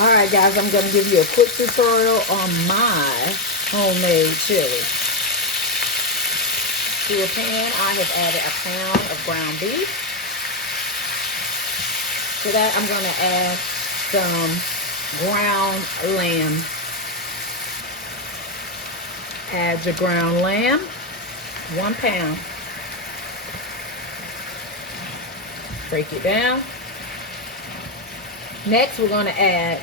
All right, guys, I'm going to give you a quick tutorial on my homemade chili. To a pan, I have added a pound of ground beef. To that, I'm going to add some ground lamb. Add your ground lamb, 1 pound. Break it down. Next, we're going to add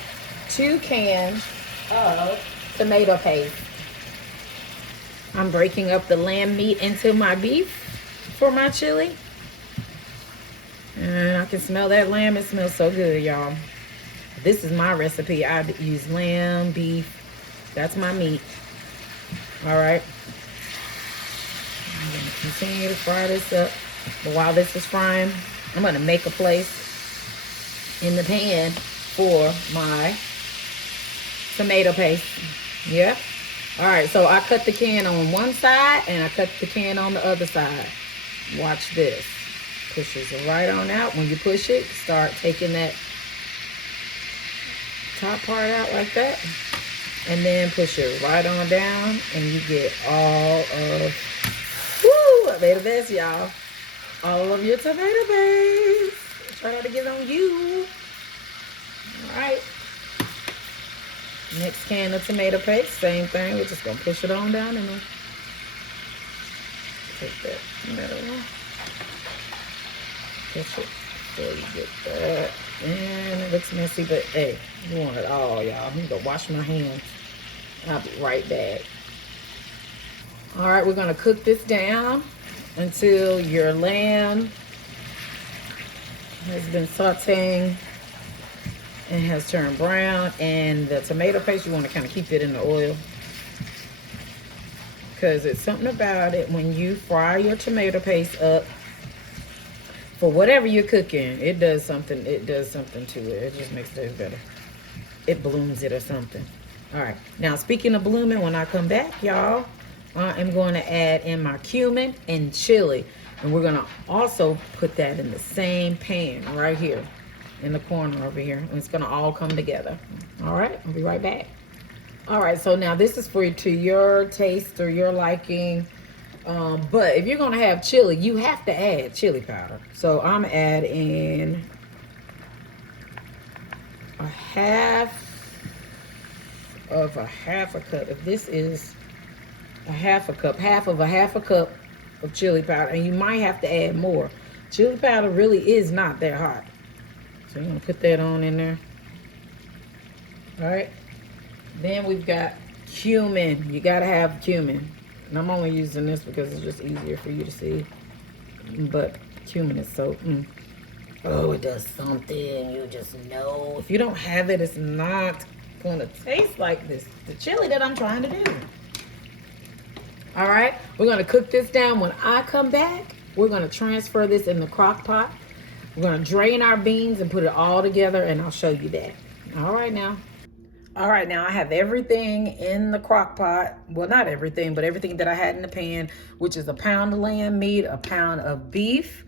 2 cans of tomato paste. I'm breaking up the lamb meat into my beef for my chili. And I can smell that lamb. It smells so good, y'all. This is my recipe. I use lamb, beef. That's my meat. All right. I'm going to continue to fry this up. But while this is frying, I'm going to make a place in the pan for my tomato paste. Yep. All right, so I cut the can on one side and I cut the can on the other side. Watch this. Pushes it right on out. When you push it, start taking that top part out like that. And then push it right on down and you get all of, woo, I made a mess, y'all. All of your tomato paste. Try not to get on you. All right. Next can of tomato paste, same thing. We're just gonna push it on down and then take that middle one. Push it before you get that. And it looks messy, but hey, you want it all, y'all. I'm gonna wash my hands. I'll be right back. All right, we're gonna cook this down until your lamb has been sauteing and has turned brown, and the tomato paste, you want to kind of keep it in the oil because it's something about it when you fry your tomato paste up for whatever you're cooking. It does something to it. It just makes it better. It blooms it or something. All right, now speaking of blooming, when I come back, y'all, I am going to add in my cumin and chili, and we're going to also put that in the same pan right here in the corner over here, and it's gonna all come together. All right, I'll be right back. All right, so now this is to your taste or your liking, but if you're gonna have chili, you have to add chili powder. So I'm adding a half of a cup. If this is a half of a half a cup of chili powder, and you might have to add more. Chili powder really is not that hot. So you're gonna put that on in there. All right. Then we've got cumin. You gotta have cumin. And I'm only using this because it's just easier for you to see. But cumin is so, oh, it does something. You just know. If you don't have it, it's not gonna taste like this. The chili that I'm trying to do. All right. We're gonna cook this down. When I come back, we're gonna transfer this in the crock pot. We're going to drain our beans and put it all together, and I'll show you that. All right, now I have everything in the crock pot. Well, not everything, but everything that I had in the pan, which is a pound of lamb meat, a pound of beef.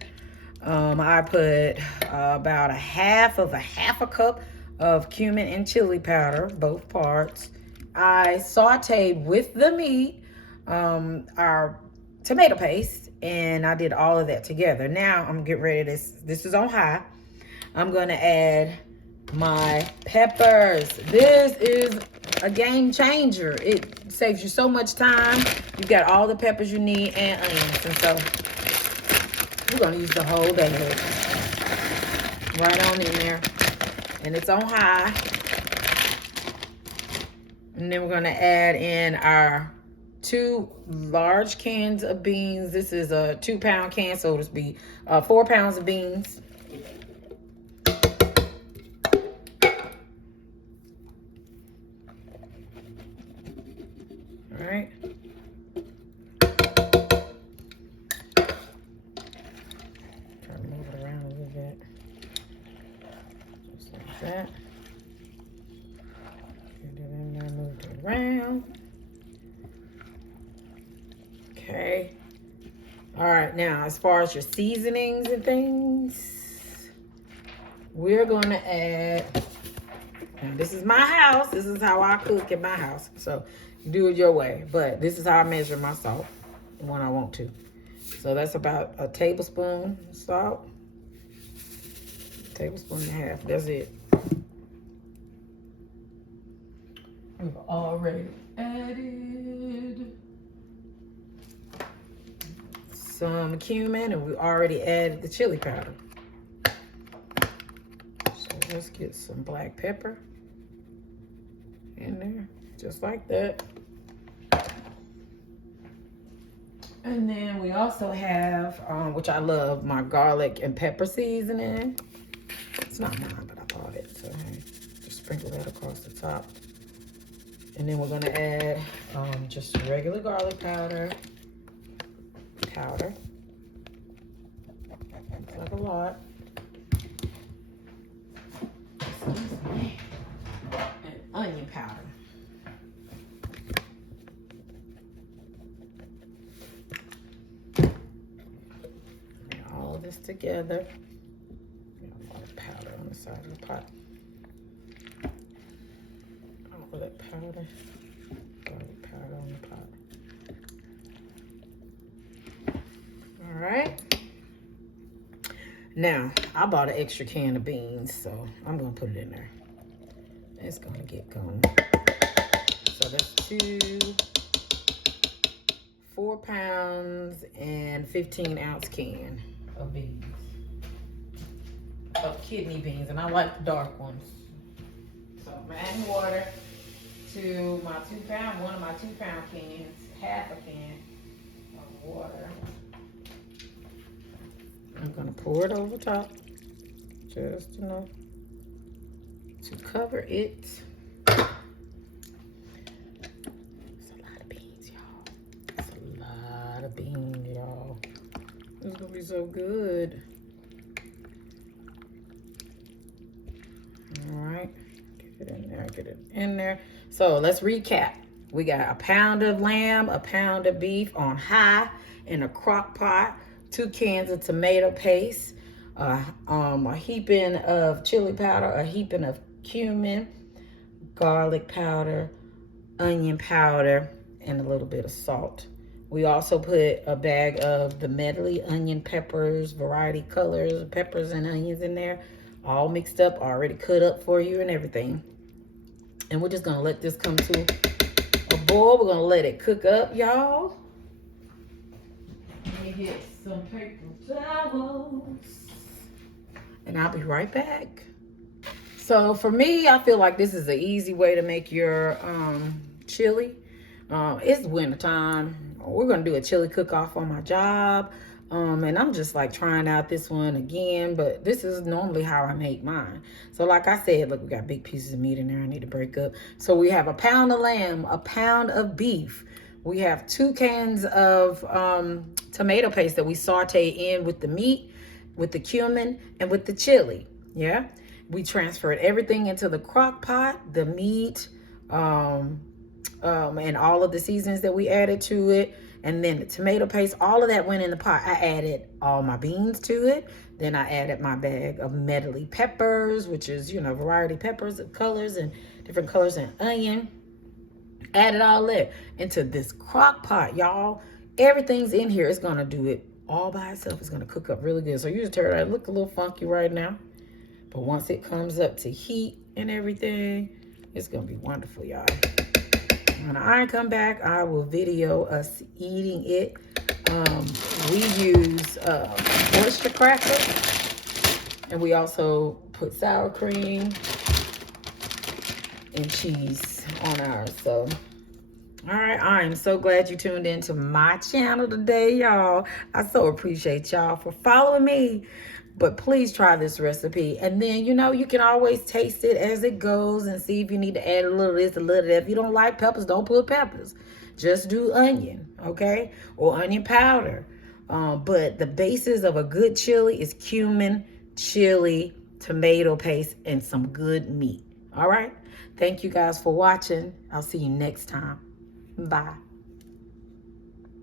I put about a half a cup of cumin and chili powder, both parts. I sauteed with the meat our tomato paste, and I did all of that together. Now I'm getting ready to, this is on high. I'm gonna add my peppers. This is a game changer. It saves you so much time. You've got all the peppers you need and onions, and so we're gonna use the whole bag right on in there, and it's on high. And then we're gonna add in our 2 large cans of beans. This is a 2-pound can, so it'll be 4 pounds of beans. All right. Try to move it around a little bit. Just like that. Get it in there, move it around. Okay. All right, now as far as your seasonings and things, we're going to add Now, this is my house. This is how I cook in my house. So do it your way. But this is how I measure my salt when I want to. So that's about a tablespoon salt. Tablespoon and a half. That's it. We've already added some cumin, and we already added the chili powder. So let's get some black pepper in there, just like that. And then we also have, which I love, my garlic and pepper seasoning. It's not mine, but I bought it. So hey, just sprinkle that across the top. And then we're gonna add just regular garlic powder. Looks like a lot. Excuse me. And onion powder. And all of this together. A lot of powder on the side of the pot. All of that powder. Garlic powder on the pot. All right. Now, I bought an extra can of beans, so I'm going to put it in there. It's going to get going. So that's 4 pounds and 15-ounce can of beans. Of kidney beans, and I like the dark ones. So I'm adding water to my 2 pound, one of my 2 pound cans, half a can of water. I'm gonna pour it over top, just enough to cover it. It's a lot of beans, y'all. It's a lot of beans, y'all. It's gonna be so good. All right, get it in there, get it in there. So let's recap. We got a pound of lamb, a pound of beef on high in a crock pot, 2 cans of tomato paste, a heaping of chili powder, a heaping of cumin, garlic powder, onion powder, and a little bit of salt. We also put a bag of the medley onion peppers, variety colors, peppers and onions in there, all mixed up, already cut up for you and everything. And we're just gonna let this come to a boil. We're gonna let it cook up, y'all. Let me get some paper towels. And I'll be right back. So for me, I feel like this is an easy way to make your chili. It's winter time. We're gonna do a chili cook-off on my job. And I'm just like trying out this one again, but this is normally how I make mine. So like I said, look, we got big pieces of meat in there I need to break up. So we have a pound of lamb, a pound of beef. We have 2 cans of tomato paste that we saute in with the meat, with the cumin, and with the chili. Yeah, we transferred everything into the crock pot, the meat, and all of the seasonings that we added to it. And then the tomato paste, all of that went in the pot. I added all my beans to it. Then I added my bag of medley peppers, which is, you know, variety peppers of colors and different colors, and onion. Added all that into this crock pot, y'all. Everything's in here. It's gonna do it all by itself. It's gonna cook up really good. So you just heard it look a little funky right now, but once it comes up to heat and everything, it's gonna be wonderful, y'all. When I come back, I will video us eating it. We use oyster crackers, and we also put sour cream and cheese on ours. So, all right, I am so glad you tuned into my channel today, y'all. I so appreciate y'all for following me. But please try this recipe. And then, you know, you can always taste it as it goes and see if you need to add a little of this, a little of that. If you don't like peppers, don't put peppers. Just do onion, okay? Or onion powder. But the basis of a good chili is cumin, chili, tomato paste, and some good meat. All right? Thank you guys for watching. I'll see you next time. Bye.